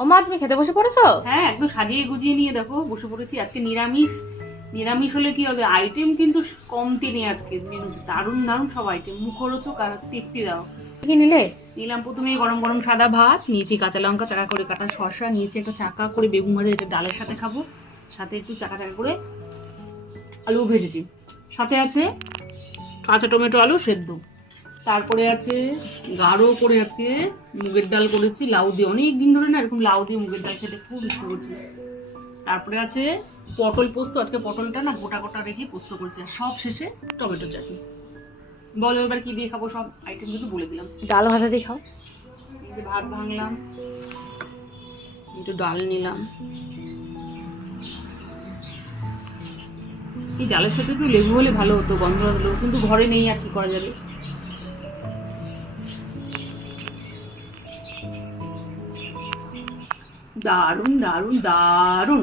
ও মা, তুমি খেতে বসে পড়েছো? হ্যাঁ, একদম সাজিয়ে গুজিয়ে নিয়ে দেখো বসে পড়েছি। আজকে নিরামিষ। নিরামিষ হলে কি হবে, আইটেম কিন্তু কমতি নেই আজকে মেনুতে। দারুণ দারুণ সব আইটেম, মুখরোচক আর তৃপ্তি দাও। কি নিলে? নিলাম প্রথমে গরম গরম সাদা ভাত, নিয়েছি কাঁচা লঙ্কা চাকা করে কাটা, শসা নিয়েছি একটা চাকা করে বেগুন ভাজা, এটা ডালের সাথে খাবো। সাথে একটু চাকা চাকা করে আলু ভেজেছি। সাথে আছে কাঁচা টমেটো আলু সেদ্ধ। তারপরে আছে গাঢ় করে আজকে মুগের ডাল করেছি লাউ দিয়ে। অনেক দিন ধরে না এরকম লাউ দিয়ে মুগের ডাল খেতে খুব ইচ্ছে করছে। তারপরে আছে পটল পোস্ত, আজকে পটলটা না গোটা গোটা রেখে পোস্ত করছি। আর সব শেষে টমেটো চাটনি। বলো এবার কি দিয়ে খাবো, সব আইটেম কিন্তু বলে দিলাম। ডাল ভাজা দিয়ে খাও। এই যে ভাত ভাঙলাম, একটু ডাল নিলাম। এই ডালের সাথে একটু লেবু হলে ভালো হতো, গন্ধ হলো, কিন্তু ঘরে নেই, আর কি করা যাবে। দারুণ দারুণ দারুণ।